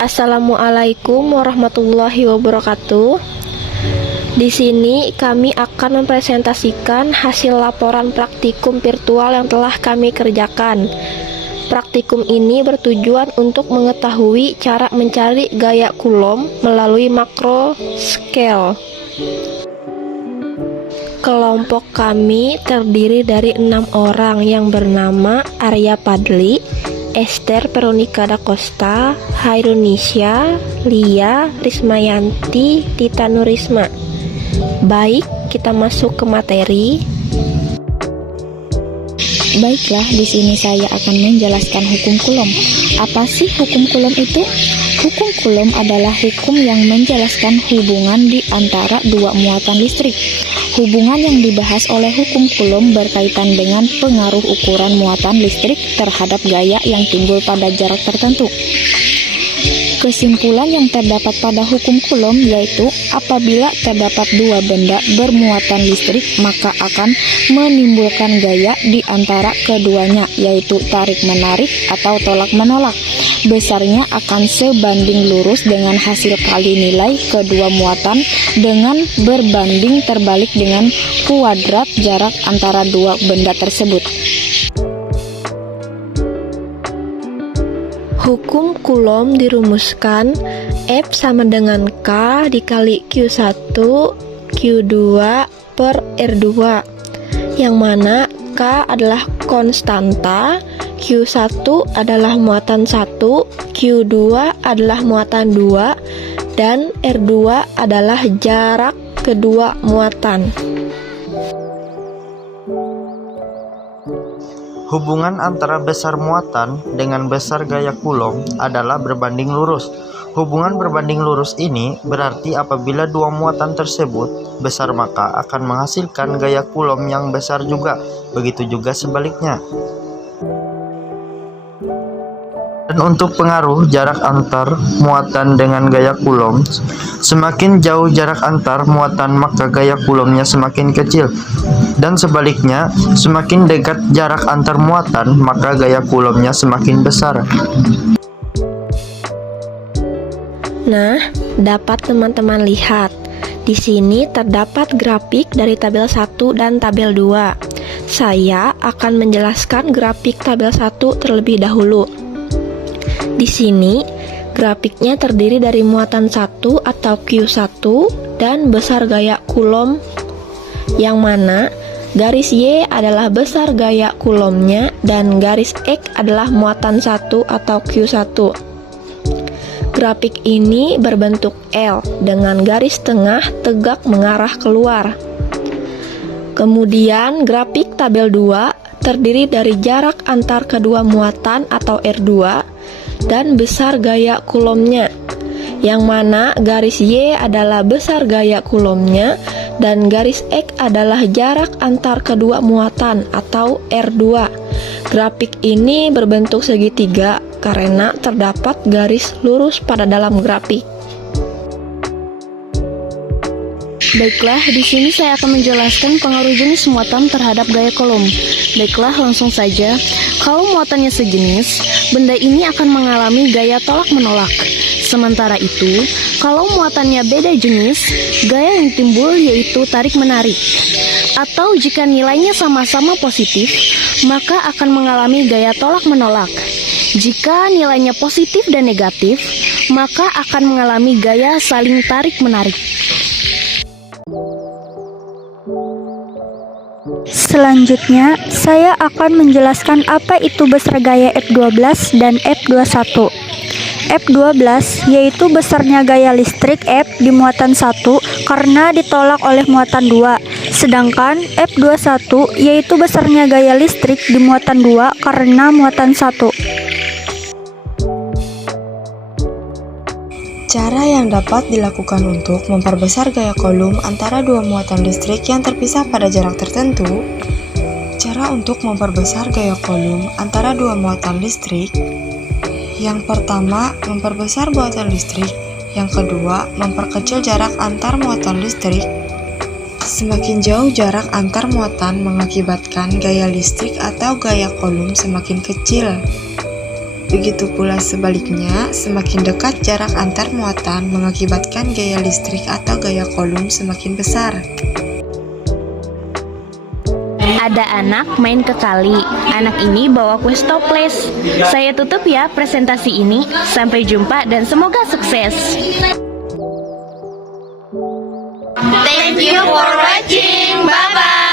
Assalamualaikum warahmatullahi wabarakatuh. Di sini kami akan mempresentasikan hasil laporan praktikum virtual yang telah kami kerjakan. Praktikum ini bertujuan untuk mengetahui cara mencari gaya Coulomb melalui makro scale. Kelompok kami terdiri dari 6 orang yang bernama Arya Padli, Esther Veronica da Costa, Hairunisha, Lia, Rismayanti, Tita Nurisma. Baik, kita masuk ke materi. Baiklah, di sini saya akan menjelaskan hukum Coulomb. Apa sih hukum Coulomb itu? Hukum Coulomb adalah hukum yang menjelaskan hubungan di antara dua muatan listrik. Hubungan yang dibahas oleh hukum Coulomb berkaitan dengan pengaruh ukuran muatan listrik terhadap gaya yang timbul pada jarak tertentu. Kesimpulan yang terdapat pada hukum Coulomb yaitu apabila terdapat dua benda bermuatan listrik maka akan menimbulkan gaya di antara keduanya, yaitu tarik-menarik atau tolak-menolak. Besarnya akan sebanding lurus dengan hasil kali nilai kedua muatan dengan berbanding terbalik dengan kuadrat jarak antara dua benda tersebut. Hukum Coulomb dirumuskan F sama dengan K dikali Q1 Q2 per R2, yang mana K adalah konstanta, Q1 adalah muatan 1, Q2 adalah muatan 2, dan R2 adalah jarak kedua muatan. Hubungan antara besar muatan dengan besar gaya Coulomb adalah berbanding lurus. Hubungan berbanding lurus ini berarti apabila dua muatan tersebut besar maka akan menghasilkan gaya Coulomb yang besar juga. Begitu juga sebaliknya. Dan untuk pengaruh jarak antar muatan dengan gaya Coulomb, semakin jauh jarak antar muatan maka gaya Coulombnya semakin kecil. Dan sebaliknya, semakin dekat jarak antar muatan maka gaya Coulombnya semakin besar. Nah, dapat teman-teman lihat. Di sini terdapat grafik dari tabel 1 dan tabel 2. Saya akan menjelaskan grafik tabel 1 terlebih dahulu. Di sini, grafiknya terdiri dari muatan 1 atau Q1 dan besar gaya Coulomb, yang mana garis Y adalah besar gaya Coulombnya dan garis X adalah muatan 1 atau Q1. Grafik ini berbentuk L dengan garis tengah tegak mengarah keluar. Kemudian grafik tabel 2 terdiri dari jarak antar kedua muatan atau R2 dan besar gaya Coulombnya, yang mana garis Y adalah besar gaya Coulombnya dan garis X adalah jarak antar kedua muatan atau R2. Grafik ini berbentuk segitiga karena terdapat garis lurus pada dalam grafik. Baiklah, di sini saya akan menjelaskan pengaruh jenis muatan terhadap gaya Coulomb. Baiklah, langsung saja. Kalau muatannya sejenis, benda ini akan mengalami gaya tolak-menolak. Sementara itu, kalau muatannya beda jenis, gaya yang timbul yaitu tarik-menarik. Atau jika nilainya sama-sama positif, maka akan mengalami gaya tolak-menolak. Jika nilainya positif dan negatif, maka akan mengalami gaya saling tarik-menarik. Selanjutnya, saya akan menjelaskan apa itu besar gaya F12 dan F21. F12 yaitu besarnya gaya listrik F di muatan 1 karena ditolak oleh muatan 2. Sedangkan F21 yaitu besarnya gaya listrik di muatan 2 karena muatan 1. Cara yang dapat dilakukan untuk memperbesar gaya Coulomb antara dua muatan listrik yang terpisah pada jarak tertentu. Cara untuk memperbesar gaya Coulomb antara dua muatan listrik. Yang pertama, memperbesar muatan listrik. Yang kedua, memperkecil jarak antar muatan listrik. Semakin jauh jarak antar muatan mengakibatkan gaya listrik atau gaya Coulomb semakin kecil. Begitu pula sebaliknya, semakin dekat jarak antar muatan mengakibatkan gaya listrik atau gaya Coulomb semakin besar. Ada anak main ke kali. Anak ini bawa kue toples. Saya tutup ya presentasi ini. Sampai jumpa dan semoga sukses. Thank you for watching. Bye-bye.